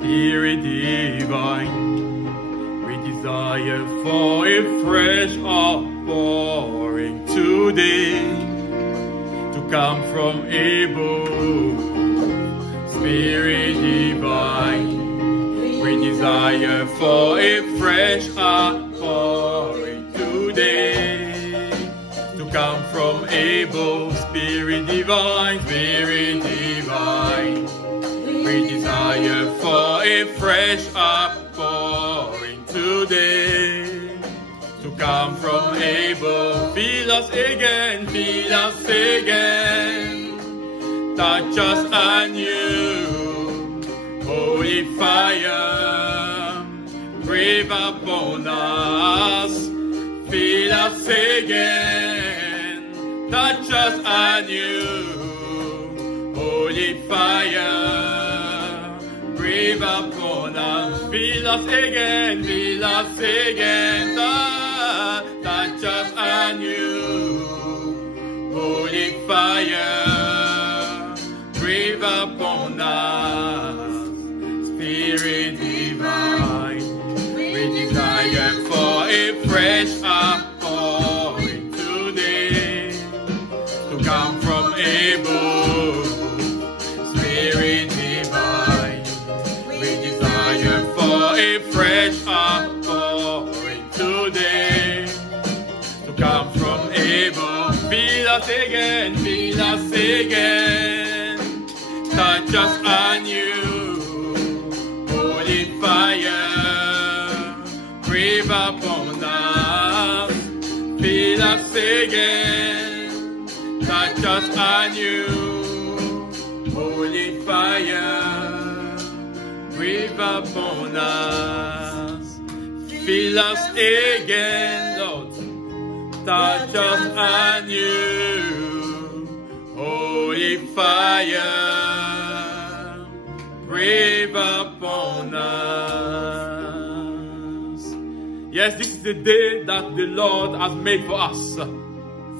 Spirit divine, we desire for a fresh outpouring today to come from above. Spirit divine, we desire for a fresh outpouring today to come from above. Spirit divine, we desire for a fresh outpouring today to come from above. Fill us again, touch us anew, holy fire, breathe upon us. Fill us again, touch us anew, holy fire, breathe upon us. Fill us again, touch us anew, holy fire, breathe upon us. Spirit divine, we desire for a fresh outpouring today to come from above. Spirit divine, we desire for a fresh outpouring today to come from above. Fill us again, touch us anew, holy fire, breathe upon us. Fill us again, touch us anew, holy fire, breathe upon us. Fill us again, Lord, touch us anew, holy fire, breathe upon us. Yes, this is the day that the Lord has made for us.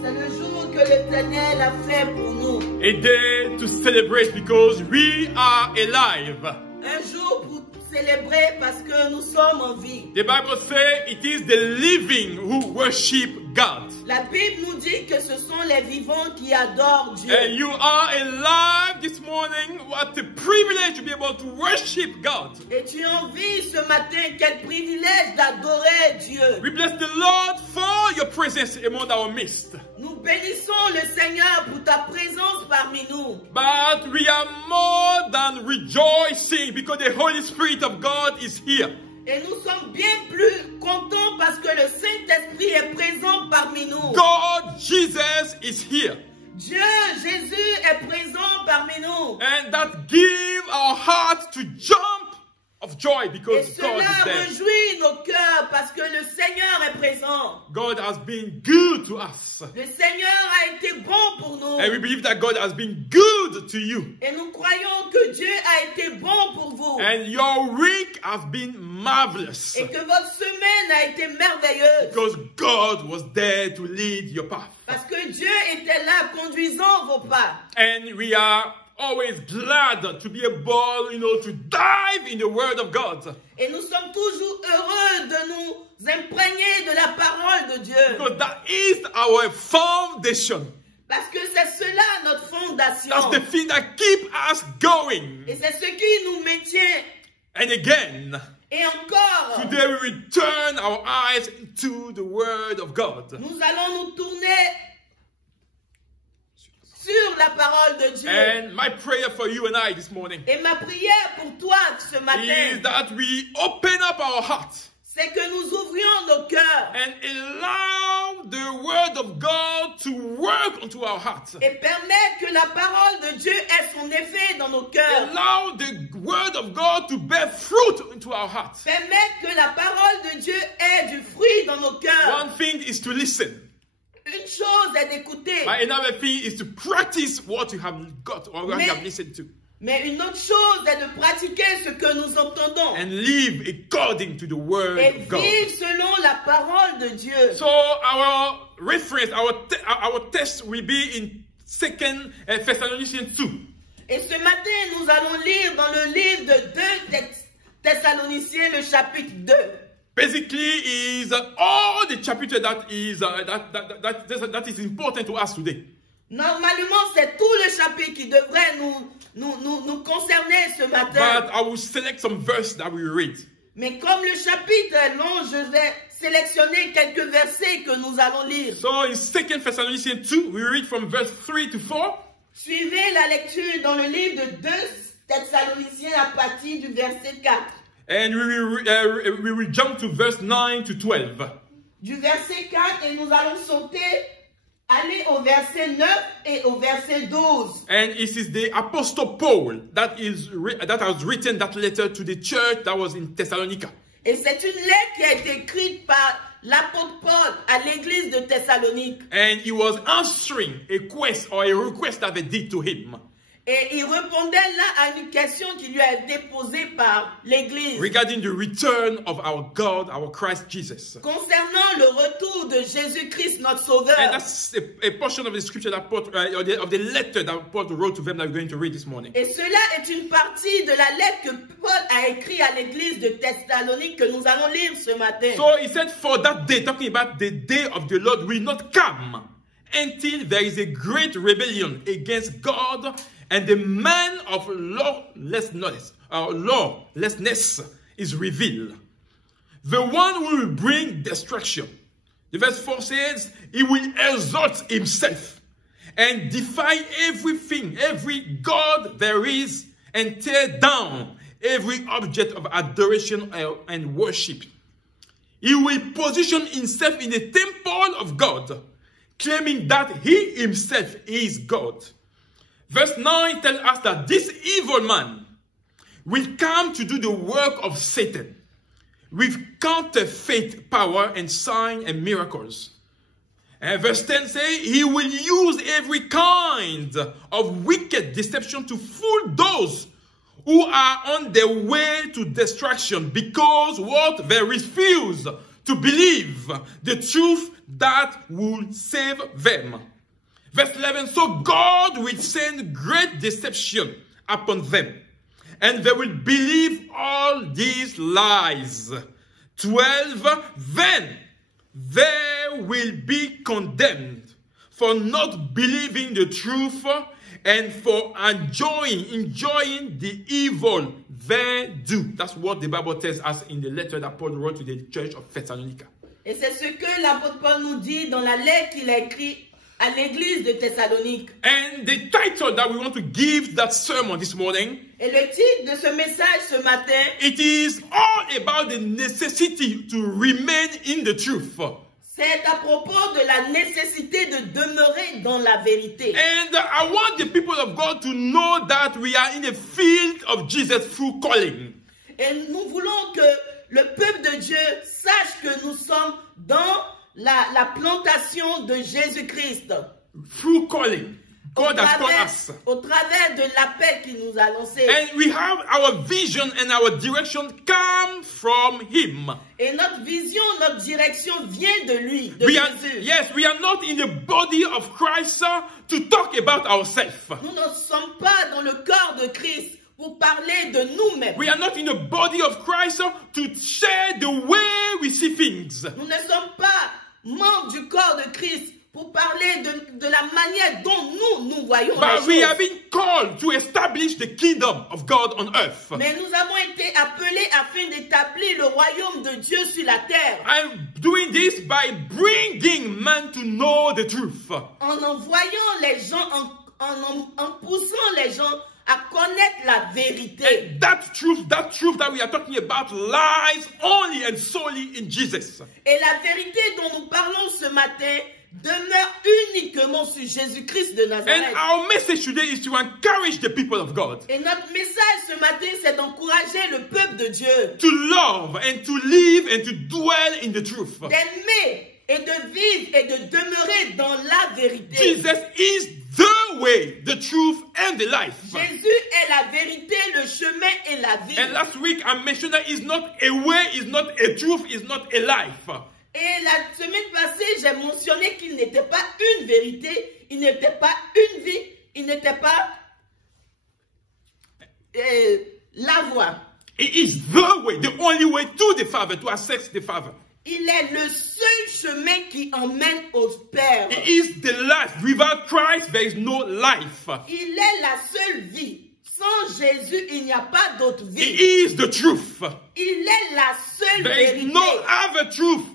C'est le jour que l'Éternel a fait pour nous. A day to celebrate because we are alive. Un jour pour célébrer parce que nous sommes en vie. The Bible says it is the living who worship God. La Bible nous dit que ce sont les vivants qui adorent Dieu. And you are alive this morning. What a privilege to be able to worship God. Et tu es en vie ce matin. Quel privilège d'adorer Dieu. We bless the Lord for your presence among our midst. Nous bénissons le Seigneur pour ta présence parmi nous. But we are more than rejoicing because the Holy Spirit of God is here. Et nous sommes bien plus contents parce que le Saint-Esprit est présent parmi nous. God, Jesus is here. Dieu, Jésus est présent parmi nous. And that gives our hearts to jump of joy Et because God cela is there. réjouit nos cœurs parce que le Seigneur est présent. God has been good to us. Le Seigneur a été bon pour nous. And we believe that God has been good to you. Et nous croyons que Dieu a été bon pour vous. And your week has been marvelous. Et que votre semaine a été merveilleuse. Because God was there to lead your path. Parce que Dieu était là conduisant vos pas. And we are always glad to be able, to dive in the Word of God. Et nous sommes toujours heureux de nous imprégner de la parole de Dieu. Because that is our foundation. Parce que c'est cela notre fondation. That's the thing that keeps us going. Et c'est ce qui nous maintient. And again, Et encore, today we return our eyes to the Word of God. nous allons nous tourner sur la parole de Dieu. And my prayer for you and I this morning Et ma prière pour toi ce matin, is that we open up our hearts c'est que nous ouvrions nos cœurs and allow the Word of God to work onto our hearts. et permettre que la parole de Dieu ait son effet dans nos cœurs. Allow the Word of God to bear fruit into our hearts. Permettre que la parole de Dieu ait du fruit dans nos cœurs. One thing is to listen. Une chose est d'écouter, But another thing is to practice what you have got or what you have listened to. mais une autre chose est de pratiquer ce que nous entendons And live according to the Word et of God. vivre selon la parole de Dieu. So our reference, our text will be in 2 Thessalonians 2. Et ce matin, nous allons lire dans le livre de 2 Thessaloniciens, le chapitre 2. Basically, is all the chapter that is important to us today. Normalement, c'est tout le chapitre qui devrait nous concerner ce matin. But I will select some verses that we read. Mais comme le chapitre est long, je vais sélectionner quelques versets que nous allons lire. So in 2 Thessalonians 2, we read from verse 3 to 4. Suivez la lecture dans le livre de 2 Thessaloniciens à partir du verset 4. And we will jump to verse 9 to 12. Du verset 4 et nous allons sauter, aller au verset 9 et au verset 12. And it is the Apostle Paul that has written that letter to the church that was in Thessalonica. Et c'est une lettre qui a été écrite par l'apôtre Paul à l'église de Thessalonique. And he was answering a request that they did to him. Et il répondait là à une question qui lui a été posée par l'église. Regarding the return of our God, our Christ Jesus. Concernant le retour de Jésus-Christ, notre Sauveur. And that's a portion of the scripture that Paul, of the letter that Paul wrote to them that we're going to read this morning. Et cela est une partie de la lettre que Paul a écrite à l'église de Thessalonique que nous allons lire ce matin. So he said, for that day, talking about the day of the Lord will not come until there is a great rebellion against God and the man of lawlessness is revealed. The one who will bring destruction. The verse 4 says, he will exalt himself and defy everything, every God there is, and tear down every object of adoration and worship. He will position himself in the temple of God, claiming that he himself is God. Verse 9 tells us that this evil man will come to do the work of Satan with counterfeit power and signs and miracles. And verse 10 says he will use every kind of wicked deception to fool those who are on their way to destruction because what they refuse to believe the truth that will save them. Verse 11, so God will send great deception upon them, and they will believe all these lies. 12, then they will be condemned for not believing the truth and for enjoying the evil they do. That's what the Bible tells us in the letter that Paul wrote to the church of Thessalonica. Et c'est ce que l'apôtre Paul nous dit dans la lettre qu'il a écrite à l'église de Thessalonique. And the title that we want to give that sermon this morning, et le titre de ce message ce matin, it is all about the necessity to remain in the truth. C'est à propos de la nécessité de demeurer dans la vérité. And I want the people of God to know that we are in the field of Jesus through calling. Et nous voulons que le peuple de Dieu sache que nous sommes dans la plantation de Jésus-Christ. Through calling. God has called us. Au travers de l'appel qu'il nous a lancé. And we have our vision and our direction come from Him. Et notre vision, notre direction vient de lui, de Jésus. Yes, we are not in the body of Christ to talk about ourselves. Nous ne sommes pas dans le corps de Christ pour parler de nous-mêmes. We are not in the body of Christ to share the way we see things. Nous ne sommes pas membres du corps de Christ pour parler de la manière dont nous voyons les choses. But we have been called to establish the kingdom of God on earth. Mais nous avons été appelés afin d'établir le royaume de Dieu sur la terre. I'm doing this by bringing man to know the truth. En envoyant les gens, en poussant les gens à connaître la vérité. And that truth that we are talking about lies only and solely in Jesus. Et la vérité dont nous parlons ce matin demeure uniquement sur Jésus-Christ de Nazareth. And our message today is to encourage the people of God. Et notre message ce matin, c'est d'encourager le peuple de Dieu. To love and to live and to dwell in the truth. D'aimer et de vivre et de demeurer dans la vérité. Jesus is the way, the truth, and the life. Jésus est la vérité, le chemin et la vie. And last week I mentioned that it's not a way, it's not a truth, it's not a life. Et la semaine passée, j'ai mentionné qu'il n'était pas une vérité, il n'était pas une vie, il n'était pas la voie. It is the way, the only way to the Father, to access the Father. Il est le seul chemin qui emmène au Père. It is the life. Without Christ, there is no life. Il est la seule vie. Sans Jésus, il n'y a pas d'autre It vie. is the truth. Il est la seule There is vérité. no other truth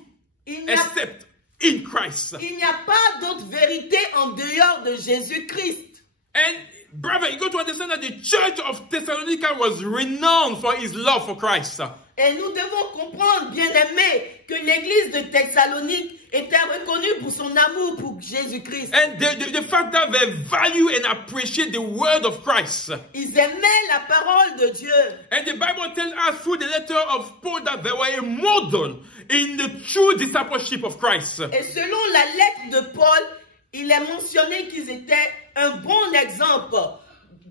Il n'y a, except in Christ. il n'y a pas d'autre vérité en dehors de Jésus-Christ. And brother, you got to understand that the church of Thessalonica was renowned for his love for Christ. Et nous devons comprendre, bien-aimés, que l'église de Thessalonique était reconnue pour son amour pour Jésus-Christ. And the fact that they value and appreciate the word of Christ. Ils aimaient la parole de Dieu. And the Bible tells us through the letter of Paul that they were a model in the true discipleship of Christ. Et selon la lettre de Paul, il est mentionné qu'ils étaient un bon exemple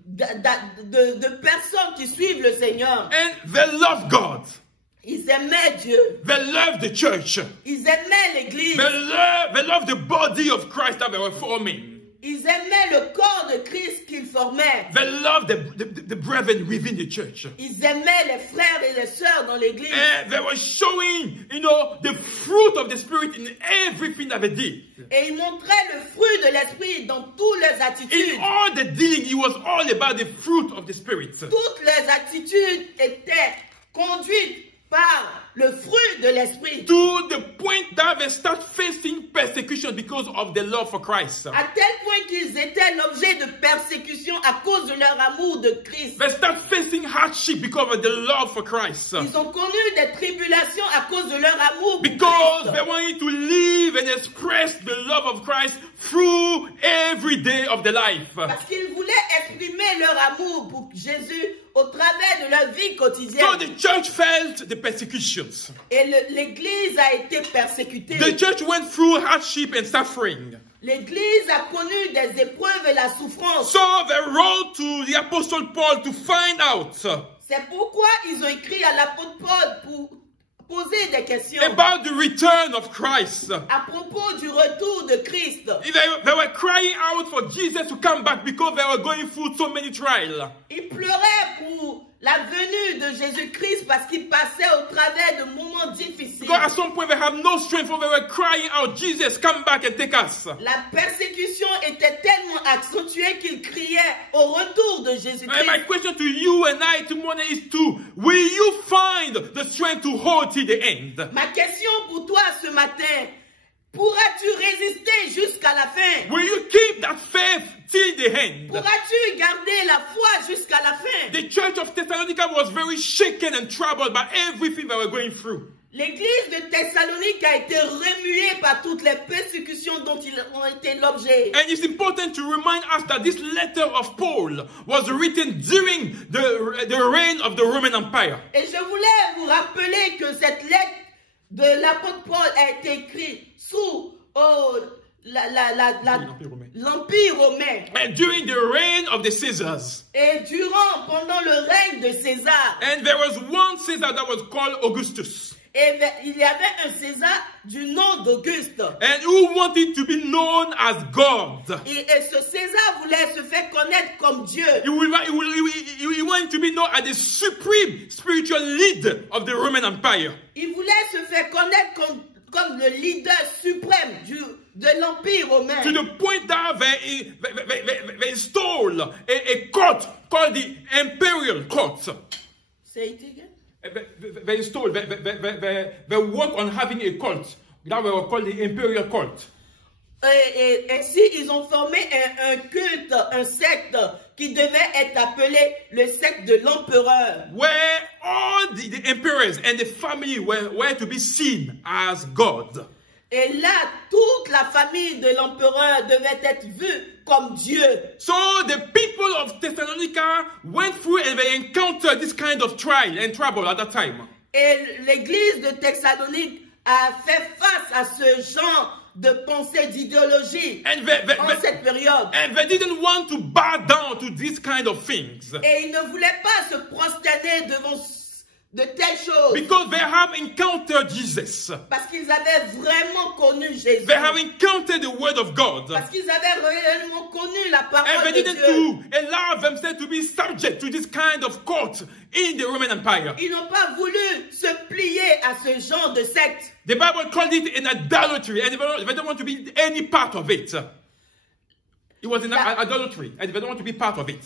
de personnes qui suivent le Seigneur. And they love God. Ils aimaient Dieu. They love the church. Ils aimaient l'église. They love the body of Christ that they were forming. Ils aimaient le corps de Christ qu'ils formaient. They love the brethren within the church. Ils aimaient les frères et les sœurs dans l'église. And they were showing, the fruit of the Spirit in everything that they did. Et ils montraient le fruit de l'esprit dans toutes les attitudes. In all the dealing, it was all about the fruit of the Spirit. Toutes les attitudes étaient conduites par le fruit de l'esprit. To the point that they start facing persecution because of their love for Christ. À tel point qu'ils étaient l'objet de persécution à cause de leur amour de Christ. They start facing hardship because of their love for Christ. Ils ont connu des tribulations à cause de leur amour pour Because Christ. they wanted to live and express the love of Christ through every day of their life. Parce qu'ils voulaient exprimer leur amour pour Jésus au travers de leur vie quotidienne. So the church felt the persecutions. Et l'église a été persécutée. The church went through hardship and suffering. L'église a connu des épreuves et la souffrance. So they wrote to the Apostle Paul to find out C'est pourquoi ils ont écrit à l'apôtre Paul pour poser des questions about the return of Christ. à propos du retour de Christ. They were crying out for Jesus to come back because they were going through so many trials. Ils pleuraient pour la venue de Jésus-Christ parce qu'ils passaient au travers de moments difficiles. Because at some point they have no strength, so they were crying out, Jesus, come back and take us. La persécution était tellement accentuée qu'ils criaient au retour de And my Jésus-Christ. question to you and I tomorrow is will you find the strength to hold till the end? Ma question pour toi ce matin, pourras-tu résister jusqu'à la fin? Will you keep that faith till the end? Pourras-tu garder la foi jusqu'à la fin? The church of Thessalonica was very shaken and troubled by everything they were going through. L'église de Thessalonique a été remuée par toutes les persécutions dont ils ont été l'objet. And it's important to remind us that this letter of Paul was written during the reign of the Roman Empire. Et je voulais vous rappeler que cette lettre de l'apôtre Paul a été écrite sous l'Empire romain. And during the reign of the Caesars. Et pendant le règne de César. And there was one Caesar that was called Augustus. Et il y avait un César du nom d'Auguste. And who wanted to be known as God. Et ce César voulait se faire connaître comme Dieu. He wanted to be known as the supreme spiritual leader of the Roman Empire. Il voulait se faire connaître comme le leader suprême de l'Empire romain. To the point that they installed a court called the Imperial Court. Say it again. They installed, they work on having a cult. That we were called the Imperial Cult. Et ainsi, ils ont formé un culte, un secte qui devait être appelé le secte de l'empereur. Where all the emperors and the family were to be seen as God. Et là, toute la famille de l'empereur devait être vue comme Dieu. So the people of Thessalonica went through and they encountered this kind of trial and trouble at that time. Et l'église de Thessalonique a fait face à ce genre de pensée, d'idéologie en cette période. And they didn't want to bow down to these kind of things. Et ils ne voulaient pas se prosterner de telles choses. Because they have encountered Jesus. Parce qu'ils avaient vraiment connu Jésus. They have encountered the word of God. Parce qu'ils avaient réellement connu la And parole they de didn't Dieu. to allow themselves to be subject to this kind of court in the Roman Empire. Ils n'ont pas voulu se plier à ce genre de secte. The Bible called it an idolatry, and they don't want to be any part of it. It was an idolatry, and they don't want to be part of it.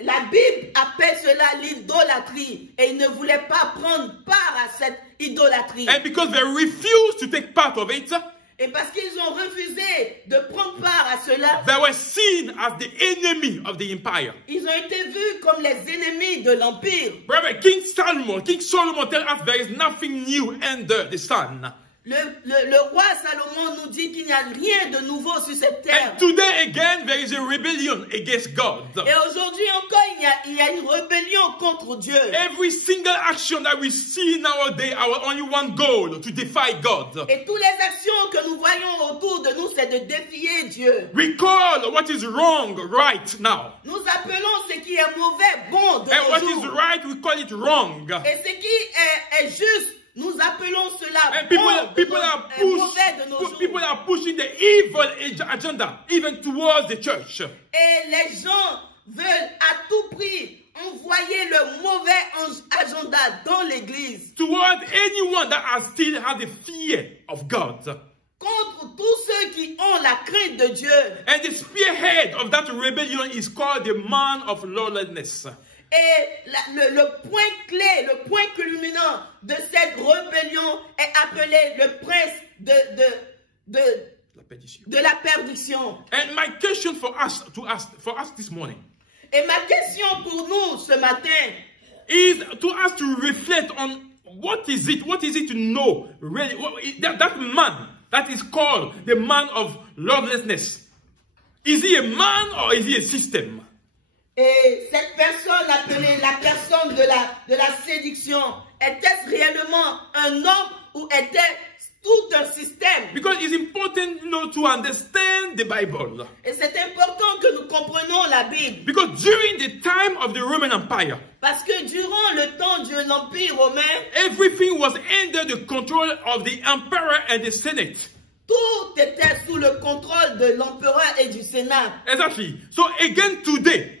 La Bible appelle cela l'idolâtrie et ils ne voulaient pas prendre part à cette idolâtrie. And because they refused to take part of it, Et parce qu'ils ont refusé de prendre part à cela, they were seen as the enemy of the empire. ils ont été vus comme les ennemis de l'empire. Remember, King Solomon tells us there is nothing new under the sun. Le roi Salomon nous dit qu'il n'y a rien de nouveau sur cette terre. And today again, there is a rebellion against God. Et aujourd'hui encore, il y a une rébellion contre Dieu. Every single action that we see nowadays, our only one goal, to defy God. Et toutes les actions que nous voyons autour de nous, c'est de défier Dieu. We call what is wrong right now. Nous appelons ce qui est mauvais bon de And nos what is jours. right, we call it wrong. Et ce qui est juste, nous appelons cela And bon mauvais de nos jours. people are pushing the evil agenda even towards the church. Et les gens veulent à tout prix envoyer le mauvais agenda dans l'église. Towards anyone that still has the fear of God. Contre tous ceux qui ont la crainte de Dieu. And the spearhead of that rebellion is called the man of lawlessness. Et le point clé, le point culminant de cette rébellion est appelé le prince de la perdition. And my question for us this morning Et ma question pour nous ce matin is to us to reflect on what is it to know really that man that is called the man of lawlessness. Is he a man or is he a system? Et cette personne appelée la personne de la séduction, était-ce réellement un homme ou était tout un système? Because it's important, to understand the Bible. Et c'est important que nous comprenions la Bible. Because during the time of the Roman Empire, parce que durant le temps de l'Empire romain, everything was under the control of the emperor and the senate. Tout était sous le contrôle de l'empereur et du Sénat. Exactly. So again today,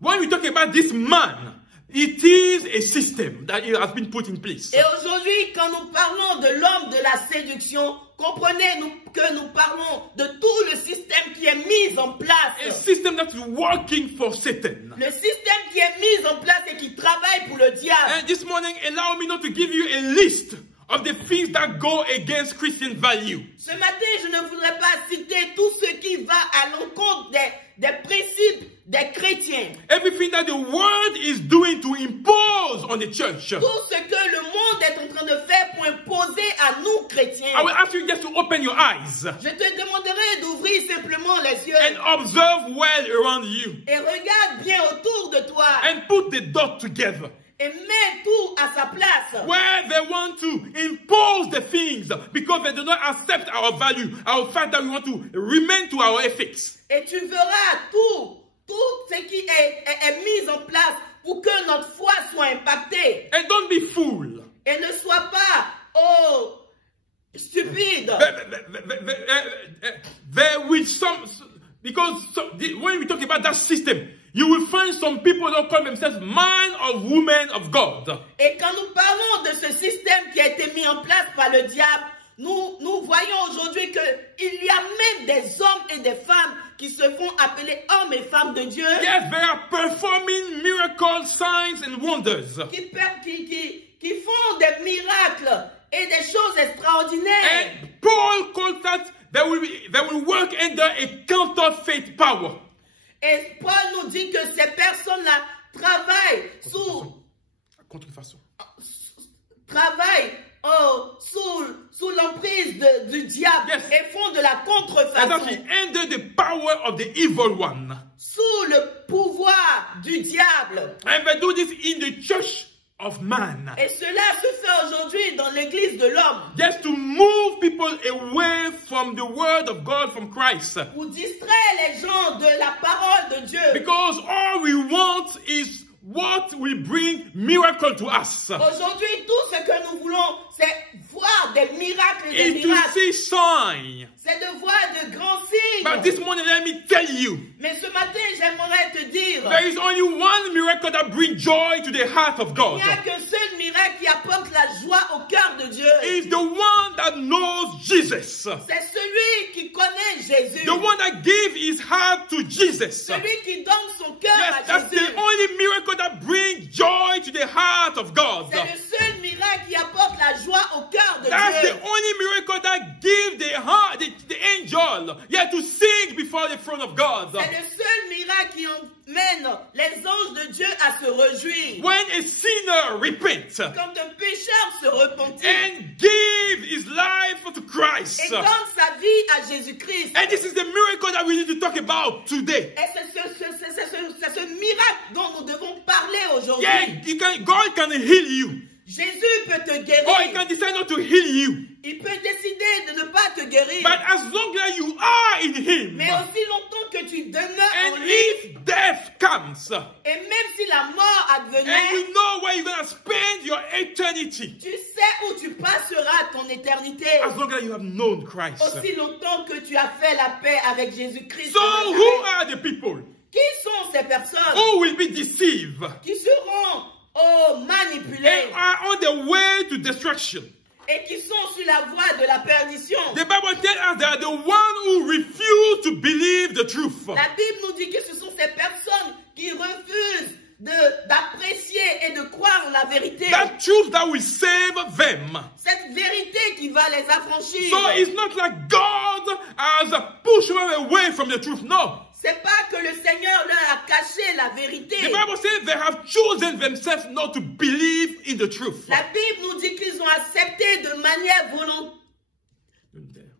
when we talk about this man, it is a system that has been put in place. Et aujourd'hui, quand nous parlons de l'homme de la séduction, comprenez que nous parlons de tout le système qui est mis en place. A system that is working for Satan. Le système qui est mis en place et qui travaille pour le diable. And this morning, allow me not to give you a list of the things that go against Christian value. Ce matin, je ne voudrais pas citer tout ce qui va à l'encontre des principes des chrétiens. Everything that the world is doing to impose on the church. Tout ce que le monde est en train de faire pour imposer à nous chrétiens. I will ask you just to open your eyes. Je te demanderai d'ouvrir simplement les yeux. And observe well around you. Et regarde bien autour de toi. And put the dots together. Et mets tout à sa place. Where they want to impose the things because they do not accept our value, our fact that we want to remain to our ethics. Et tu verras tout ce qui est mis en place pour que notre foi soit impactée. And don't be fooled. Et ne sois pas, stupide. There will when we talk about that system, you will find some people that call themselves man or woman of God. Et quand nous parlons de ce système qui a été mis en place par le diable, nous voyons aujourd'hui qu'il y a même des hommes et des femmes qui se font appeler hommes et femmes de Dieu. Yes, they are performing miracles, signs and wonders. Qui font des miracles et des choses extraordinaires. And Paul calls that they will work under a counterfeit power. Et Paul nous dit que ces personnes-là travaillent sous l'emprise du diable. Yes. Et font de la contrefaçon. Exactly. Under the power of the evil one. Sous le pouvoir du diable. And they do this in the church of man. Et cela se fait aujourd'hui dans l'église de l'homme. Just to move people away from the word of God, from Christ. Pour distraire les gens de la parole de Dieu. Because all we want is what will bring miracle to us Aujourd'hui, tout ce que nous voulons, c'est voir des miracles et des is to miracles. see signs. C'est de voir de grands signes. But this morning, let me tell you, Mais ce matin, j'aimerais te dire, there is only one miracle that brings joy to the heart of il God. n'y a qu'un seul miracle qui apporte la joie au cœur de Dieu. It's the one that knows Jesus. C'est celui qui connaît Jésus. The one that gave his heart to Jesus. Celui qui donne son cœur Yes, à that's Jésus. the only miracle that brings joy to the heart of God. C'est le seul miracle qui apporte la joie au cœur de That's Dieu. the only miracle that gives the angel, to sing before the throne of God. C'est le seul miracle qui emmène les anges de Dieu à se réjouir. When a sinner repents Quand un pécheur se repentit and give his life to Christ. et donne sa vie à Jésus-Christ. And this is the miracle that we need to talk about today. Et c'est ce miracle dont nous devons parler aujourd'hui. Yeah, God can heal you. Jésus peut te Or he guérir. can decide not to heal you. Il peut décider de ne pas te guérir. But as long as you are in him, Mais aussi longtemps que tu demeures en and lui, if death comes, et même si la mort and advenait, you know where you're going to spend your eternity, tu sais où tu passeras ton éternité. as long as you have known Christ. Aussi longtemps que tu as fait la paix avec Jésus-Christ. So de who Nazareth. are the people Qui sont ces personnes who will be deceived qui seront manipulées and are on the way to destruction? et qui sont sur la voie de la perdition? The Bible tells us they are the one who refuse to believe the truth. La Bible nous dit que ce sont ces personnes qui refusent d'apprécier et de croire en la vérité. That truth that will save them. Cette vérité qui va les affranchir. So it's not like God has pushed them away from the truth. No. C'est pas que le Seigneur leur a caché la vérité. The Bible says they have chosen themselves not to believe in the truth. La Bible nous dit qu'ils ont accepté de manière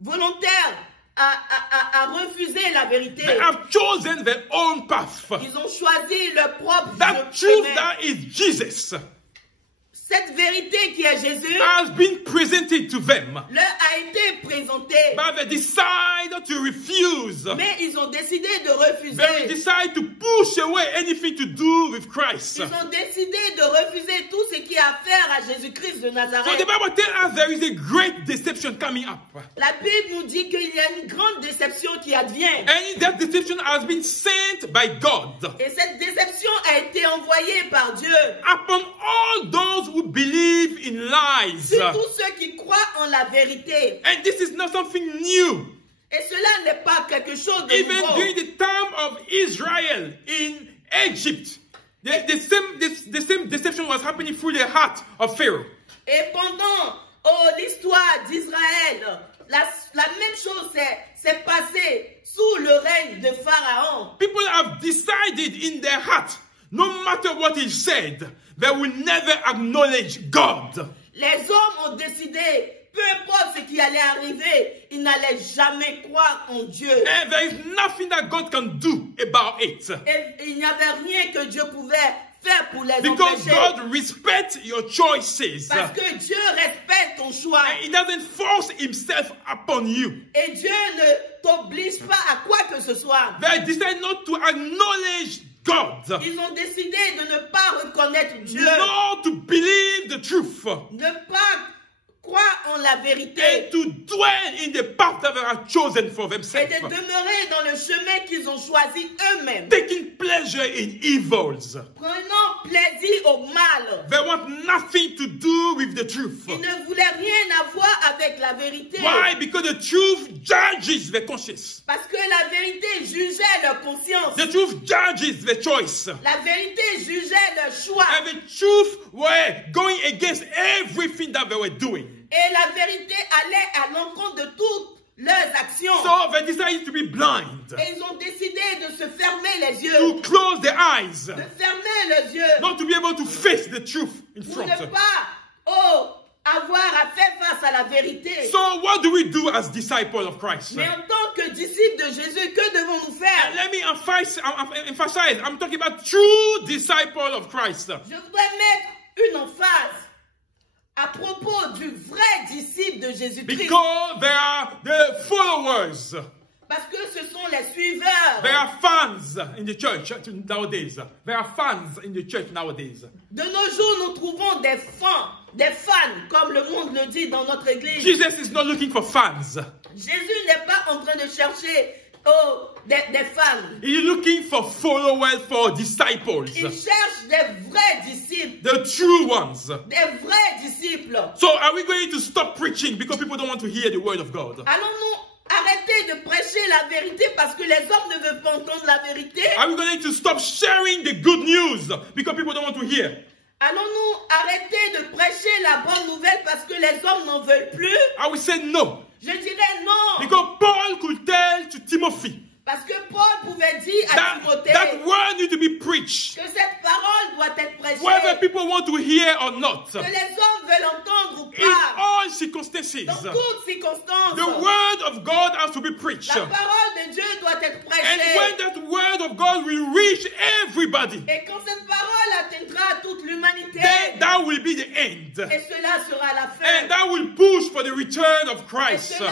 volontaire à refuser la vérité. They have chosen their own path. Ils ont choisi leur propre That truth chemin. that is Jesus Cette vérité qui est Jésus has been presented to them. leur a été présentée. But they decide to refuse. Mais ils ont décidé de They refuser. decide to push away anything to do with Christ. Ils ont décidé de refuser tout ce qui a à faire à Jésus-Christ de So the Nazareth. Bible tells us there is a great deception coming up. La Bible nous dit qu'il y a une grande déception qui advient. And that deception has been sent by God Et cette déception a été envoyée par Dieu upon all those who believe in lies. sur tous ceux qui croient en la vérité. And this is not something new. Et cela n'est pas quelque chose de Even nouveau. during the time of Israel in Egypt, the same deception was happening through the heart of Pharaoh. Et pendant l'histoire d'Israël, la même chose s'est passée sous le règne de Pharaon. People have decided in their heart, no matter what he said, they will never acknowledge God. Les hommes ont décidé, peu importe ce qui allait arriver, ils n'allaient jamais croire en Dieu. And there is nothing that God can do about it. Et il n'y avait rien que Dieu pouvait faire pour les Because empêcher. God respects your choices. Parce que Dieu respecte ton choix. And he doesn't force himself upon you. Et Dieu ne t'oblige pas à quoi que ce soit. They decide not to acknowledge God. Ils ont décidé de ne pas reconnaître Dieu. Not to believe the truth. Ne pas croire en la vérité. And to dwell in the path that they have chosen for Et themselves. de demeurer dans le chemin qu'ils ont choisi eux-mêmes. Taking pleasure in evils. Prenant plaisir au mal. They want nothing to do with the truth. Ils ne voulaient rien avoir avec la vérité. Why? Because the truth judges the conscience. Parce que la vérité jugeait leur conscience. The truth judges the choice. La vérité jugeait leur choix. And the truth were going against everything that they were doing. Et la vérité allait à l'encontre de toutes leurs actions. So they decided to be blind. Et ils ont décidé de se fermer les yeux. To close their eyes. De fermer les yeux. Not to be able to face the truth in Pour front. ne pas avoir à faire face à la vérité. So what do we do as disciples of Christ? Mais en tant que disciples de Jésus, que devons-nous faire? And let me emphasize, I'm talking about true disciples of Christ. Je voudrais mettre une emphase à propos du vrai disciple de Jésus-Christ. Because they are the followers. Parce que ce sont les suiveurs. There are fans in the church nowadays. There are fans in the church nowadays. De nos jours, nous trouvons des fans, comme le monde le dit dans notre église. Jesus is not looking for fans. Jésus n'est pas en train de chercher des fans. He is looking for followers, for disciples. Il cherche des vrais disciples. The true ones. Des vrais disciples. So are we going to stop preaching because people don't want to hear the word of God? Allons-nous arrêter de prêcher la vérité parce que les hommes ne veulent pas entendre la vérité? Are we going to stop sharing the good news because people don't want to hear? Allons-nous arrêter de prêcher la bonne nouvelle parce que les hommes n'en veulent plus? I will say no. Je dirais non. Because Paul could tell to Timothy Parce que Paul pouvait dire à Timothée that word needs to be preached. que cette parole doit être prêchée. Whether people want to hear or not. Que les hommes veulent entendre ou In pas. all circumstances. Dans toutes circonstances. The word of God has to be preached. La parole de Dieu doit être And prêchée. when that word of God will reach everybody, Et quand cette parole atteindra toute l'humanité, then that will be the end. et cela sera la fin. And that will push for the return of Et Christ. cela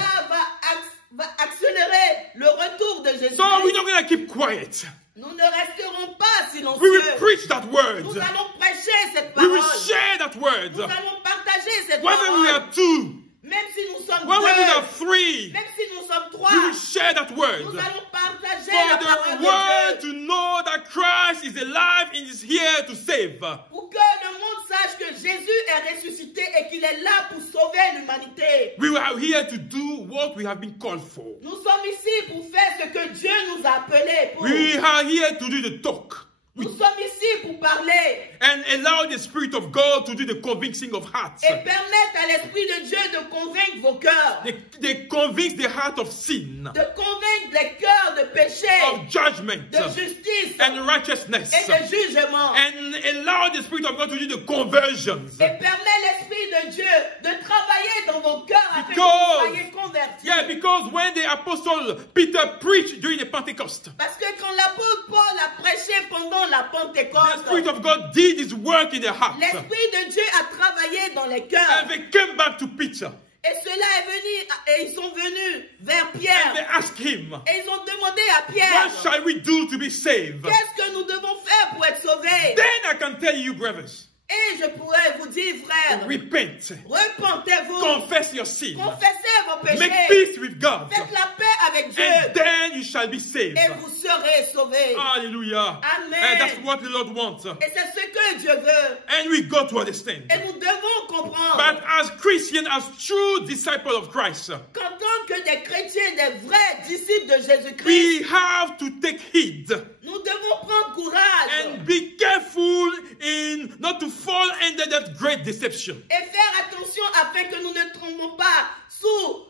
va accélérer le retour de Jésus. So we're not going to keep quiet. Nous ne resterons pas We silencieux. will preach that word. Nous allons prêcher cette We will parole. share that word. Nous allons partager cette Whether we parole. are two, Même si nous sommes whether we are deux, three, même si nous sommes trois, we will share that word. nous allons partager For la the parole world de Dieu. to know that Christ is alive and is here to save. Pour que le monde sache que Jésus est ressuscité et qu'il est là pour sauver l'humanité. We are here to do what we have been called for. Nous sommes ici pour faire ce que Dieu nous a appelés pour. We are here to do the talk. Nous sommes ici pour parler And allow the Spirit of God to do the convincing of hearts. et permettre à l'Esprit de Dieu de convaincre vos cœurs, They convince the heart of sin, de convaincre les cœurs de péché, of judgment, de justice and righteousness. et de jugement. And allow the Spirit of God to do the conversions. Et permet l'Esprit de Dieu de travailler dans vos cœurs afin que Because- vous soyez convertis. Yeah, because when the Apostle Peter preached during the Pentecost, Parce que quand l'apôtre Paul a prêché pendant la the Pentecôte, Spirit of God did his work in their hearts. l'Esprit de Dieu a travaillé dans les cœurs. And they came back to Peter Et cela est venu, et ils sont venus vers and they Pierre. asked him, Et ils ont demandé à what Pierre, shall we do to be saved? qu'est-ce que nous devons faire pour être sauvés? Then I can tell you, brothers, Et je pourrais vous dire, frères, repent, repentez-vous, confess your sin, confessez vos make péchés, peace with God, faites la paix avec Dieu, and then you shall be saved. et vous serez sauvés. Hallelujah. Amen. And that's what the Lord wants. Et c'est ce que Dieu veut. And we got to understand. Et nous devons comprendre But as Christians, as true disciples of Christ, qu'en tant que des chrétiens, des vrais disciples de Jésus-Christ, we have to take heed nous devons prendre courage and be careful in not to fall under that great deception. et faire attention afin que nous ne tombons pas sous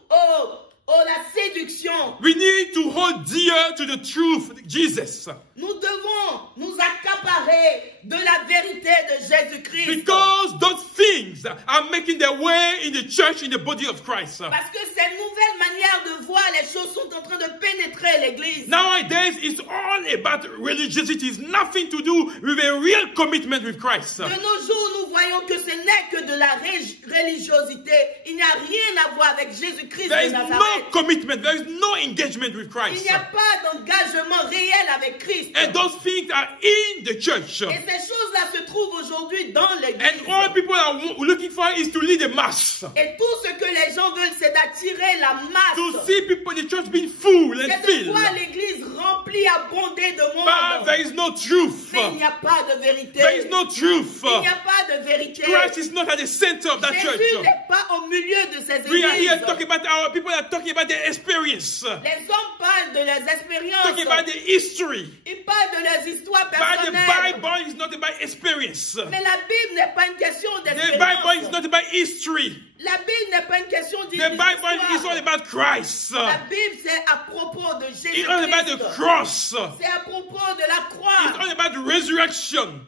la séduction. We need to hold dear to the truth, Jesus, Nous devons nous accaparer de la vérité de Jésus-Christ. because those things are making their way in the church, in the body of Christ. Parce que ces nouvelles manières de voir les choses sont en train de pénétrer l'Église. Nowadays, it's all about religiosity. It's nothing to do with a real commitment with Christ. De nos jours, nous voyons que ce n'est que de la religiosité. Il n'y a rien à voir avec Jésus-Christ There de is no Nazareth. commitment. There is no engagement with Il Christ. n'y a pas d'engagement réel avec Christ. And those things are in the church. Et ces choses-là se trouvent aujourd'hui dans l'Église. And all people are looking for is to lead a mass. Et tout ce que les gens veulent, c'est d'attirer la To masse. see people, the church being full and C'est de filled. voir l'Église remplie, abondée de But monde. there is no truth. Mais il n'y a pas de vérité. There is no truth. Il n'y a pas de vérité. Christ is not at the center of that church. Jésus n'est pas au milieu de ces We are here églises. talking about our people are talking about their experience, Les hommes parlent de leurs expériences. talking about the history. Ils parlent de leurs histoires But the personnelles. Bible is not about experience. Mais la Bible n'est pas une question The Bible is d'expérience. not about history. La Bible n'est pas une question The Bible is all d'histoire. about Christ. La Bible, c'est à propos de It's all about the Jésus-Christ. cross. C'est à propos de la It's croix. all about the resurrection.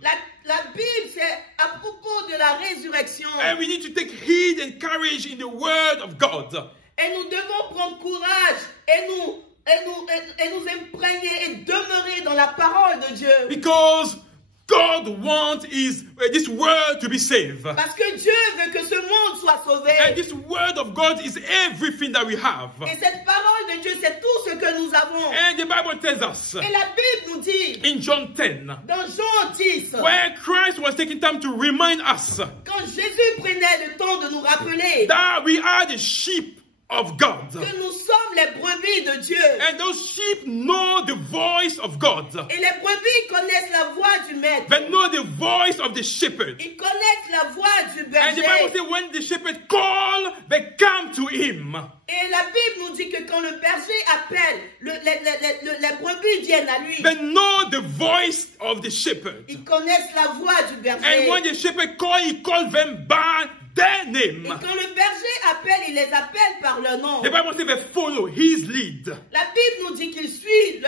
La Bible, c'est à propos de la résurrection. And we need to take heed and courage in the word of God. Et nous devons prendre courage et nous imprégner et demeurer dans la parole de Dieu. Because God God wants is this world to be saved. Parce que Dieu veut que ce monde soit sauvé. And this word of God is everything that we have. Et cette parole de Dieu, c'est tout ce que nous avons. And the Bible tells us Et la Bible nous dit, in John 10, dans Jean 10, where Christ was taking time to remind us quand Jésus prenait le temps de nous rappeler that we are the sheep of God. que nous sommes les brebis de Dieu. And those sheep know the voice of God. Et les brebis connaissent la voix du maître. They know the voice of the shepherd. Ils connaissent la voix du And the Bible berger. says when the shepherd call, they come to him. Et la Bible nous dit que quand le berger appelle, les brebis viennent à lui. They know the voice of the shepherd. Ils connaissent la voix du berger. And when the shepherd call, he calls them by their name. Et quand le berger appelle, il les appelle par leur nom. The Bible says they follow his lead. La Bible nous dit qu'ils suivent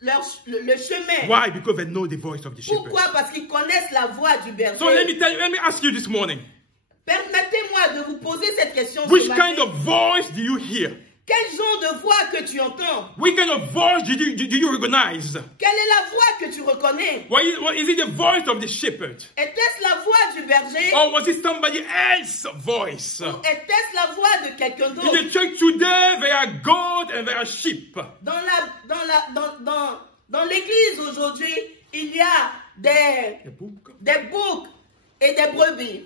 le chemin. Why? Because they know the voice of the shepherd. Pourquoi? Parce qu'ils connaissent la voix du berger. So let me ask you this morning. Permettez-moi de vous poser cette question. Which ce matin. kind of voice do you hear? Quel genre de voix que tu entends? Which kind of voice do you recognize? Quelle est la voix que tu reconnais? Is it the voice of the shepherd? Était-ce la voix du berger? Or was it somebody else's voice? Ou était-ce la voix de quelqu'un In d'autre? the church today, there are goats and there are sheep. Dans l'église aujourd'hui, il y a des boucs et des brebis.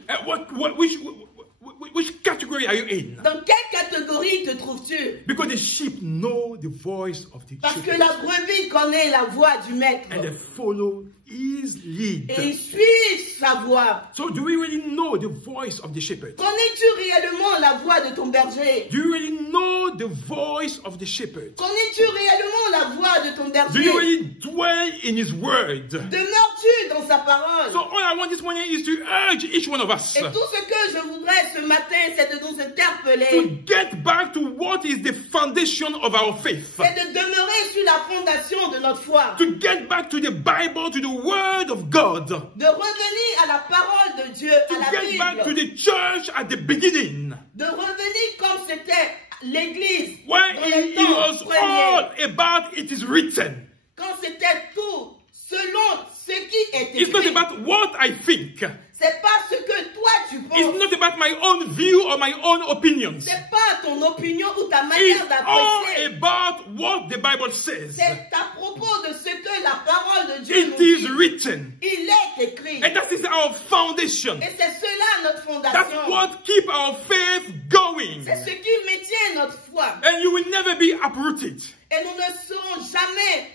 Which category are you in? Dans quelle catégorie te trouves-tu? Because the sheep know the voice of the Parce que shepherd. la brebis connaît la voix du maître. And they follow his lead. Et ils suivent sa voix. So do we really know the voice of the shepherd? Connais-tu réellement la voix de ton berger? Do you really know the voice of the shepherd? Connais-tu réellement la voix de ton Do you berger? really dwell in his word? Demeures-tu dans sa parole? So all I want this morning is to urge each one of us Et tout ce que je voudrais ce matin, c'est de nous to interpeller. get back to what is the foundation of our faith. C'est de demeurer sur la fondation de notre foi. To get back to the Bible, to the Word of God. De revenir à la parole de Dieu, To à la get back to Bible. the church at the beginning. De revenir comme c'était l'église Where dans les it temps was premiers. all about it is written. Quand c'était tout selon ce qui est It's not écrit. about what I think. C'est pas ce que toi tu It's penses. not about my own view or my own opinions. C'est pas ton opinion ou ta It's manière all d'apprécier. about what the Bible says. C'est à propos de ce que la parole de Dieu It nous is dit. written. Il est écrit. And that is our foundation. Et c'est cela notre That's fondation. what keeps our faith going. C'est ce qui maintient notre foi. And you will never be uprooted. Et nous ne serons jamais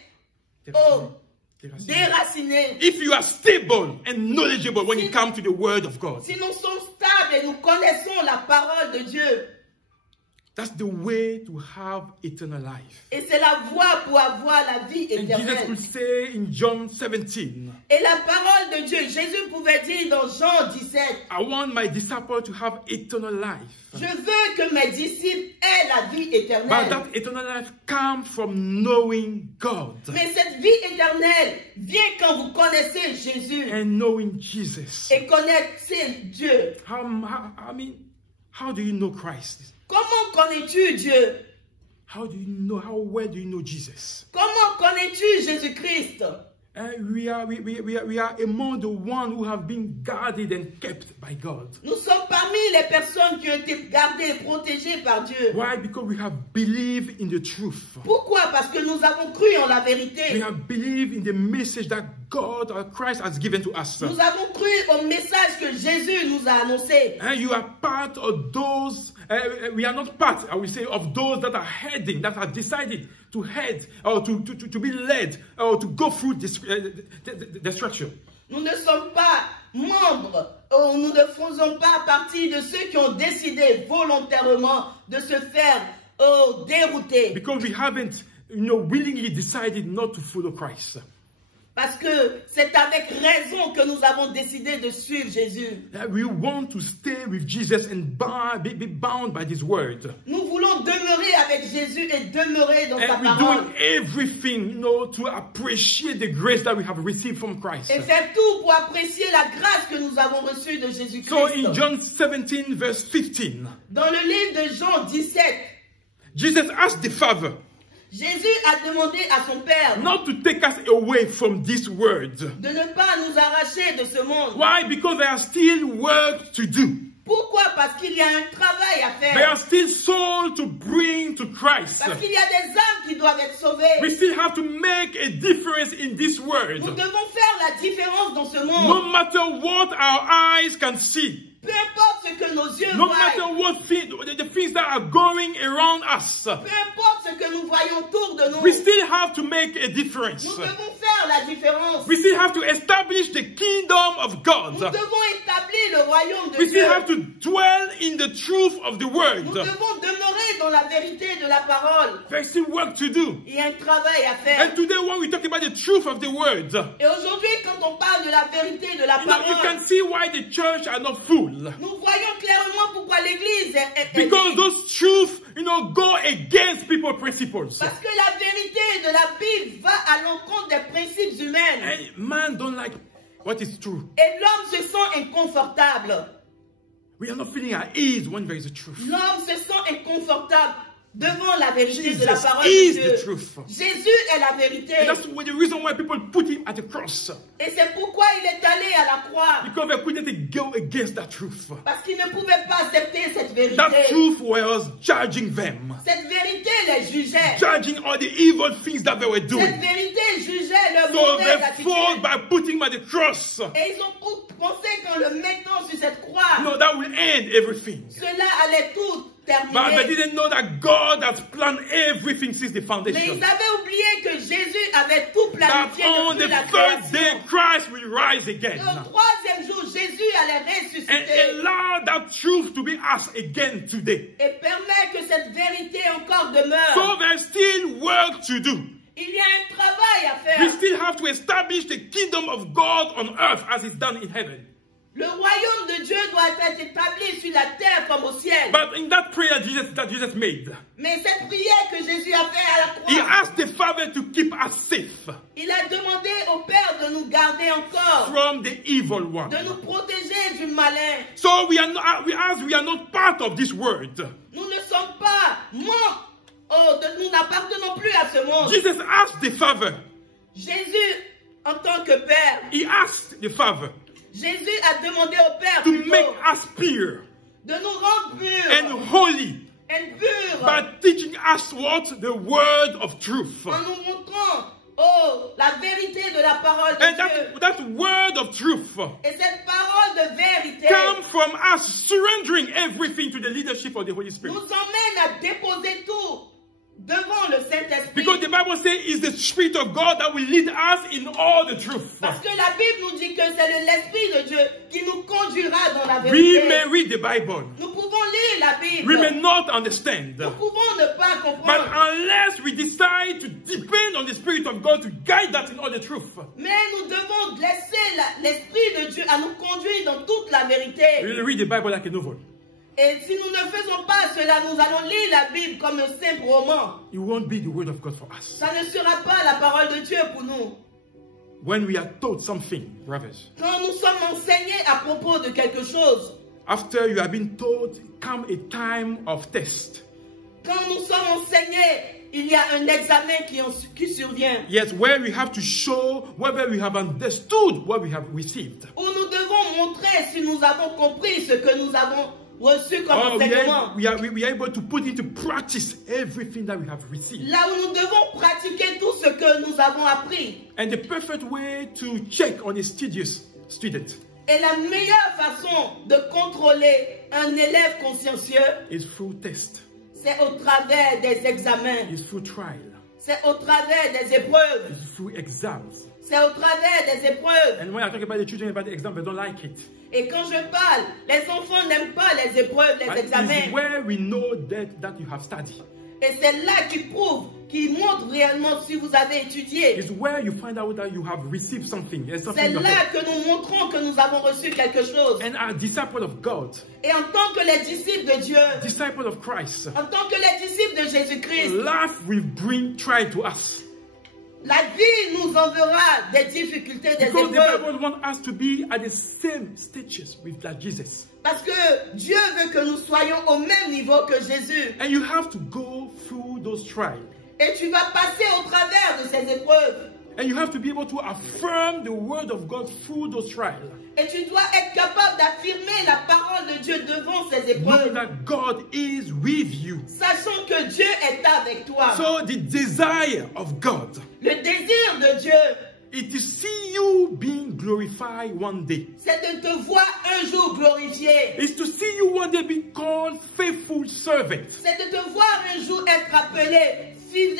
déracinés. If you are stable and knowledgeable when it comes to the Word of God. Si nous sommes stables et nous connaissons la parole de Dieu. That's the way to have eternal life. Et c'est la voie pour avoir la vie And Jesus éternelle. could say in John 17, Et la parole de Dieu, Jésus pouvait dire dans Jean 17, I want my disciples to have eternal life. je veux que mes disciples aient la vie But éternelle. that eternal life comes from knowing God Mais cette vie éternelle vient quand vous connaissez Jésus and knowing Jesus. et connaissez Dieu. How do you know Christ? Comment connais-tu Dieu? How well do you know Jesus? Comment connais-tu Jésus-Christ? We are among the ones who have been guarded and kept by God. Nous sommes parmi les personnes qui ont été gardées et protégées par Dieu. Why? Because we have believed in the truth. Pourquoi? Parce que nous avons cru en la We vérité. have believed in the message that God or Christ has given to us. Nous avons cru au message que Jésus nous a annoncé. And you are part of those, we are not part, I will say, of those that are heading, that have decided to head or to be led or to go through this destruction. Nous ne sommes pas membres, ou nous ne faisons pas partie de ceux qui ont décidé volontairement de se faire dérouter. Because we haven't, willingly decided not to follow Christ. Parce que c'est avec raison que nous avons décidé de suivre Jésus. We want to stay with Jesus and be bound by His word. Nous voulons demeurer avec Jésus et demeurer dans sa And we're parole. doing everything, to appreciate the grace that we have received from Christ. Et faire tout pour apprécier la grâce que nous avons reçue de Jésus-Christ. So in John 17 verse 15, Dans le livre de Jean 17, Jesus asked the Father, Jésus a demandé à son Père not to take us away from this world. de ne pas nous arracher de ce monde. Why? Because there are still work to do. Pourquoi? Parce qu'il y a un travail à There faire. are still souls to bring to Christ. Parce qu'il y a des âmes qui doivent être sauvées. We still have to make a difference in this Nous world. devons faire la différence dans ce No monde. matter what our eyes can see, Peu importe ce que nos yeux no voient. matter what the things that are going around us, Peu importe ce que nous voyons autour de nous. we still have to make a difference. Nous devons faire la différence. We still have to establish the kingdom of Nous God. devons établir le royaume de We still Dieu. have to dwell in the truth of the Nous word. devons demeurer dans la vérité de la parole. There's still work to do. Il y a un travail à faire. And today when we talk about the truth of the word, Et aujourd'hui, quand on parle de la vérité de la you know, you can parole, see why the church are not full. nous voyons clairement pourquoi l'Église est Because vide. those truths, go against people's principles. Parce que la vérité de la Bible va à l'encontre des principes humains. And man don't like what is true. Et l'homme se sent inconfortable. We are not feeling at ease when there is a truth. L'homme se sent inconfortable devant la vérité de la Jesus parole de is Dieu. the truth. Jésus est la vérité. And that's the reason why people put him at the cross. Et c'est pourquoi il est allé à la croix. Because they couldn't go against that truth. Parce qu'il ne pouvait pas accepter cette vérité. That truth was judging them. Cette vérité les jugeait. Judging all the evil things that they were Cette doing. vérité jugeait leur So mauvaise they fought attitude. by putting him at the cross. Et ils ont pensé qu'en le mettant sur cette croix, That will end everything. cela allait tout But they terminer. didn't know that God has planned everything since the Mais foundation. ils avaient oublié que Jésus avait tout That planifié on depuis the la third day création. Christ will rise again. Le troisième jour, Jésus allait And ressusciter. allow that truth to be us again today. Et permet que cette vérité encore demeure. So there's still work to do. Il y a un travail à We faire. still have to establish the kingdom of God on earth as it's done in heaven. Le royaume de Dieu doit être établi sur la terre comme au ciel. But in that prayer that Jesus made, Mais cette prière que Jésus a faite à la he croix, asked the Father to keep us safe il a demandé au Père de nous garder encore, from the evil one. de nous protéger du malin. So we are not part of this world. Nous ne sommes pas membres, nous n'appartenons plus à ce monde. Jesus asked the Father, Jésus, en tant que Père, he asked the Father Jésus a demandé au Père to plutôt, make us pure de nous rendre and purs, holy purs, by teaching us what? The word of truth. en nous montrant la vérité de la parole de And Dieu. that word of truth Et cette parole de vérité come from us surrendering everything to the leadership of the Holy Spirit. nous emmène à déposer tout devant le Saint-Esprit. Because the Bible says it's the Spirit of God that will lead us in all the truth. Parce que la Bible nous dit que c'est l'Esprit de Dieu qui nous conduira dans la We vérité. may read the Bible. Nous pouvons lire la Bible. We may not understand. Nous pouvons ne pas But comprendre. unless we decide to depend on the Spirit of God to guide us in all the truth, Mais nous devons laisser l'Esprit de Dieu à nous conduire dans toute la vérité. we'll read the Bible like a novel. Et si nous ne faisons pas cela, nous allons lire la Bible comme un simple roman. It won't be the word of God for us. Ça ne sera pas la parole de Dieu pour nous. When we are taught something, brothers, Quand nous sommes enseignés à propos de quelque chose, after you have been taught, come a time of test. quand nous sommes enseignés, il y a un examen qui survient. Yes, where we have to show whether we have understood what we have received. Où nous devons montrer si nous avons compris ce que nous avons reçu comme Or enseignement. we are able to put into practice everything that we have received. Là où nous devons pratiquer tout ce que nous avons appris. And the perfect way to check on a studious student Et la meilleure façon de contrôler un élève consciencieux, is through test, c'est au travers des examens, is through trial, c'est au travers des épreuves, is through exams. c'est au travers des épreuves. And when I talk about the children about the exam, they don't like it. Et quand je parle, les enfants n'aiment pas les épreuves, les But examens. it's where we know that you have studied. Et c'est là qu'il prouve, qu'il montre réellement si vous avez étudié. It's where you find out that you have received something. There's something C'est in your là head. que nous montrons que nous avons reçu quelque chose. And our disciple of God, Et en tant que les disciples de Dieu, disciple of Christ, en tant que les disciples de Jésus-Christ, life will bring trial to us. la vie nous enverra des difficultés, des Because the épreuves. Bible wants us to be at the same stages with like Jesus. Parce que Dieu veut que nous soyons au même niveau que Jésus. And you have to go through those trials. Et tu vas passer au travers de ces épreuves. And you have to be able to affirm the word of God through those trials. Et tu dois être capable d'affirmer la parole de Dieu devant ces Knowing épreuves. that God is with you. Sachant que Dieu est avec toi. So the desire of God Le désir de Dieu, is to see you being glorified one day. c'est de te voir un jour glorifié. It's to see you one day be called faithful servant. C'est de te voir un jour être appelé fidèle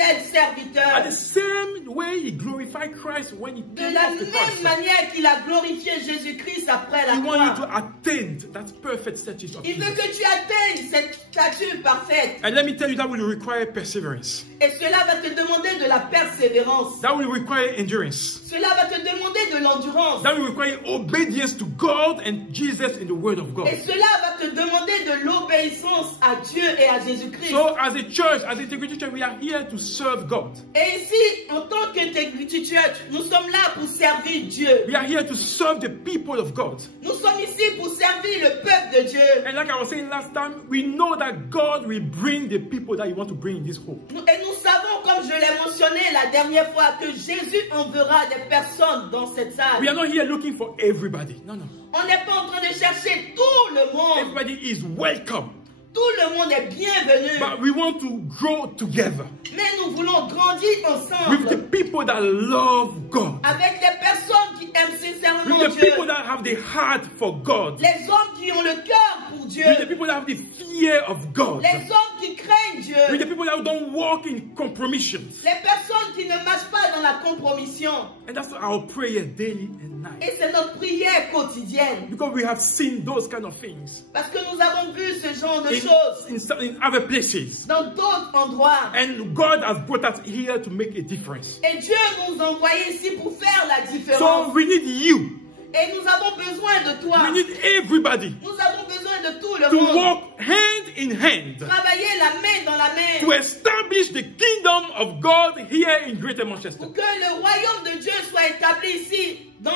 At the serviteur. same way he glorified Christ when he De came la off the même cross. manière qu'il a glorifié Jésus-Christ après la He wants you to croix. attain that perfect status of Il veut Jesus. que tu atteignes cette stature parfaite. And let me tell you, that will require perseverance. Et cela va te demander de la persévérance. That will require endurance. Cela va te demander de l'endurance. That will require obedience to God and Jesus in the Word of God. Et cela va te demander de l'obéissance à Dieu et à Jésus-Christ. So, as a church, as Integrity Church, we are here to serve God. Et ici, en tant qu'Integrity Church, nous sommes là pour servir Dieu. We are here to serve the people of God. Nous sommes ici pour servir le peuple de Dieu. And like I was saying last time, we know that God will bring the people that He wants to bring in this home. Et nous savons, comme je l'ai mentionné la dernière fois, que Jésus enverra des personnes dans cette salle. We are not here looking for everybody. No, no. On n'est pas en train de chercher tout le monde. Everybody is welcome. Tout le monde est bienvenu. But we want to grow together Mais nous voulons grandir with the ensemble. people that love God. Avec des personnes qui aiment sincèrement With the Dieu. people that have the heart for God. Les hommes qui ont le cœur pour Dieu. With the people that have the fear of God. Les hommes qui craignent Dieu. With the people that don't walk in compromisions. Les personnes qui ne marchent pas dans la compromission. And that's our prayer daily and night. Et c'est notre prière quotidienne. Because we have seen those kind of things Parce que nous avons vu ce genre de in, choses in other places. dans d'autres endroits. And God has brought us here to make a difference. Et Dieu nous a envoyés ici pour faire la So différence. we need you. Et nous avons besoin de toi. We need everybody Nous avons besoin de tout le to monde. walk hand in hand Travailler la main dans la to main. establish the kingdom of God here in Greater Manchester Pour que le royaume de Dieu soit établi ici, dans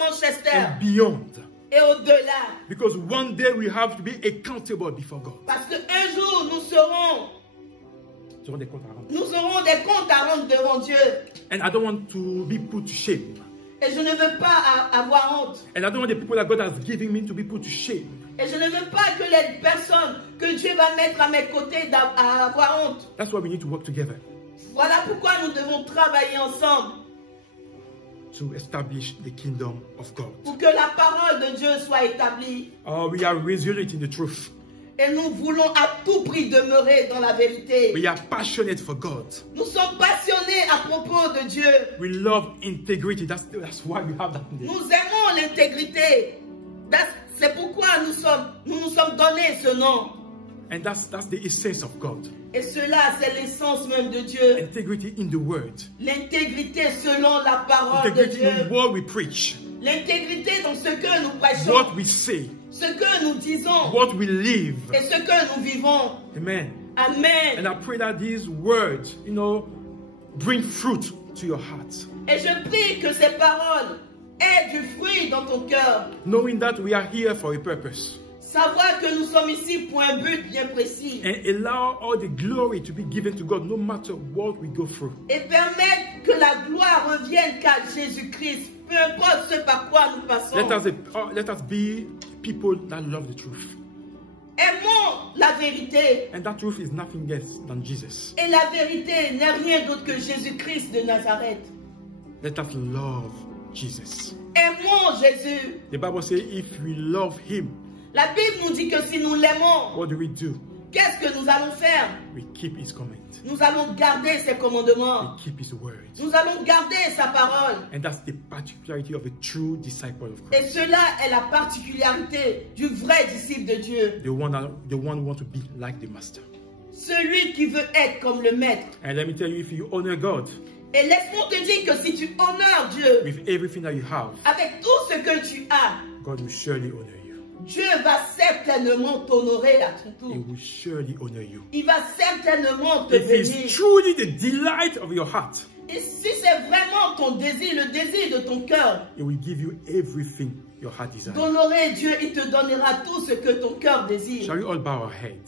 Manchester. and beyond. Et au-delà. Because one day we have to be accountable before God. Parce qu'un jour, nous aurons des comptes à rendre devant Dieu. And I don't want to be put to shame. Et je ne veux pas avoir honte. And I don't want the people that God has given me to be put to shame. Et je ne veux pas que les personnes que Dieu va mettre à mes côtés avoir honte. That's why we need to work together Voilà pourquoi nous devons travailler ensemble to establish the kingdom of God. pour que la parole de Dieu soit établie. We are resolute in the truth. Et nous voulons à tout prix demeurer dans la vérité. We are passionate for God. Nous sommes passionnés à propos de Dieu. We love integrity. That's why we have that name. Nous aimons l'intégrité. C'est pourquoi nous nous sommes donné ce nom. And that's the essence of God. Et cela, c'est l'essence même de Dieu. Integrity in the word. L'intégrité selon la parole de Integrity in Dieu. the word we preach. L'intégrité dans ce que nous prêchons. What we say. Ce que nous disons. What we live. Et ce que nous vivons. Amen. Amen. And I pray that these words, bring fruit to your heart. Et je prie que ces paroles aient du fruit dans ton cœur. Knowing that we are here for a purpose. Savoir que nous sommes ici pour un but bien précis. And allow all the glory to be given to God no matter what we go through. Et permettre que la gloire revienne qu'à Jésus-Christ. Peu importe ce par quoi nous passons. Let us be people that love the truth. Aimons la vérité. And that truth is nothing less than Jesus. Et la vérité n'est rien d'autre que Jésus-Christ de Nazareth. Let us love Jesus. Aimons Jésus. The Bible says if we love Him, La Bible nous dit que si nous l'aimons, what do we do? qu'est-ce que nous allons faire? We keep His command. Nous allons garder ses commandements. We keep His word. Nous allons garder sa parole. And that's the particularity of a true disciple of Et Christ. cela est la particularité du vrai disciple de Dieu. The one who wants to be like the Master. Celui qui veut être comme le Maître. And let me tell you, if you honor God Et laisse-moi te dire que si tu honores Dieu with everything that you have, avec tout ce que tu as, God will surely honor you. Dieu va certainement t'honorer à ton He tour. will surely honor you. Il va certainement te If bénir. it's truly the delight of your heart, Et si c'est vraiment ton désir, le désir de ton cœur, He will give you everything your heart desires. d'honorer Dieu, il te donnera tout ce que ton cœur désire. Shall we all bow our head?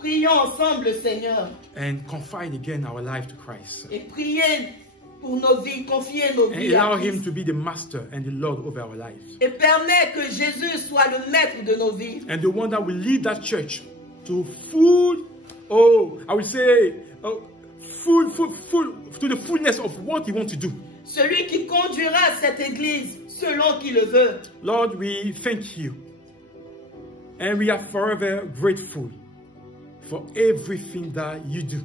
Prions ensemble, Seigneur. and confide again our life to Christ. Et priez pour nos vies, confiez nos And vies à allow Him Christ. to be the master and the Lord over our lives. Et permets que Jésus soit le maître de nos vies. And the one that will lead that church to full, oh, I would say, full, to the fullness of what He wants to do. Celui qui conduira cette église selon qu'il le veut. Lord, we thank You. And we are forever grateful for everything that You do.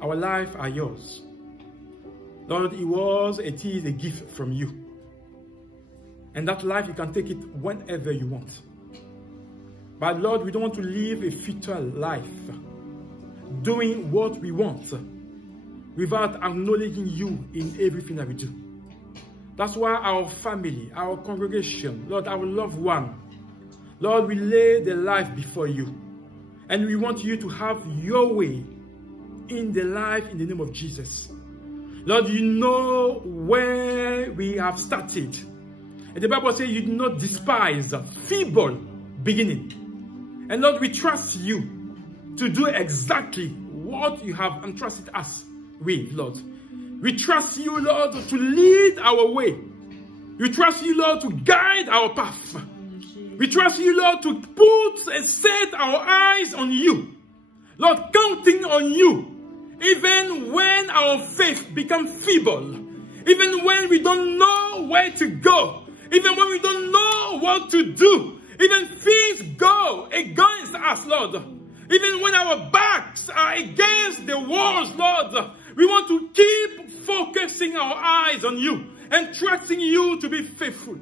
Our lives are Yours. Lord, it is a gift from You. And that life, You can take it whenever You want. But Lord, we don't want to live a futile life, doing what we want, without acknowledging You in everything that we do. That's why our family, our congregation, Lord, our loved one, Lord, we lay their life before You. And we want You to have Your way in their life in the name of Jesus. Lord, You know where we have started. And the Bible says You do not despise feeble beginning. And Lord, we trust You to do exactly what You have entrusted us with, Lord. We trust You, Lord, to lead our way. We trust You, Lord, to guide our path. We trust You, Lord, to put and set our eyes on You. Lord, counting on You, even when our faith becomes feeble, even when we don't know where to go, even when we don't know what to do, even things go against us, Lord. Even when our backs are against the walls, Lord, we want to keep focusing our eyes on You and trusting You to be faithful.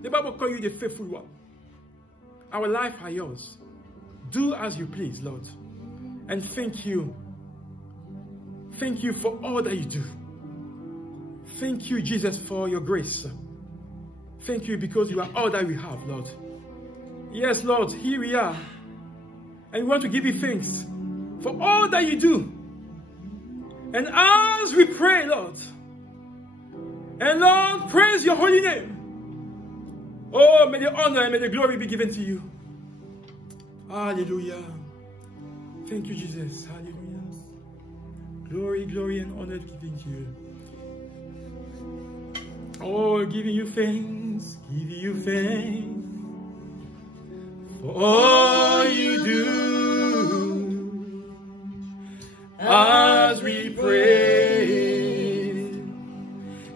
The Bible calls You the faithful one. Our life are Yours. Do as You please, Lord. And thank You. Thank You for all that You do. Thank You, Jesus, for Your grace. Thank You because You are all that we have, Lord. Yes, Lord, here we are. And we want to give You thanks for all that You do. And as we pray, Lord, and Lord, praise Your holy name. Oh, may the honor and may the glory be given to You. Hallelujah. Thank You, Jesus. Hallelujah. Glory, glory, and honor be given to You. Oh, giving You thanks, giving You thanks for all You do. As we pray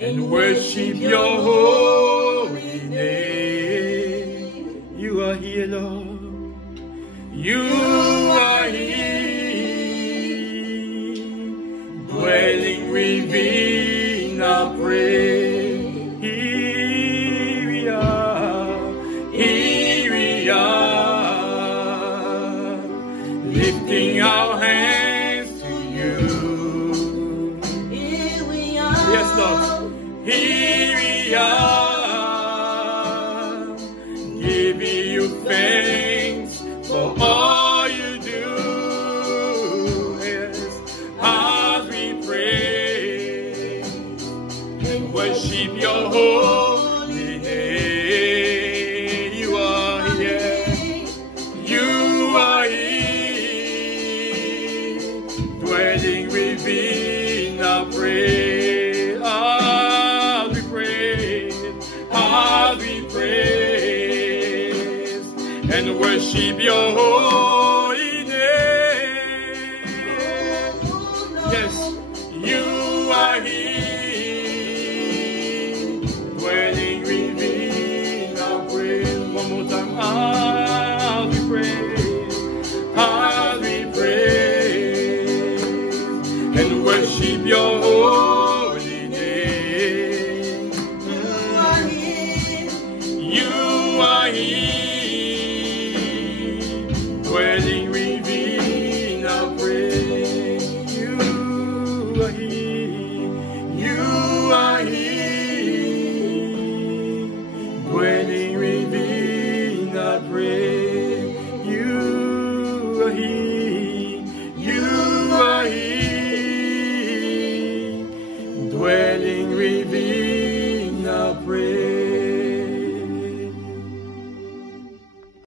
and worship Your holy name, You are here, Lord. You are here, dwelling within our praise. Here we are, lifting our hands to You. Here we are. Yes, Lord. Here we are, giving You thanks for all You do. Yes, as we pray and worship Your holy name. You are here. You are here, dwelling within our praise. As we praise and worship Your holy name. Yes, You are here, dwelling within our praise. One more time. As we praise and worship Your holy name. You are here, dwelling within our praise. You are here.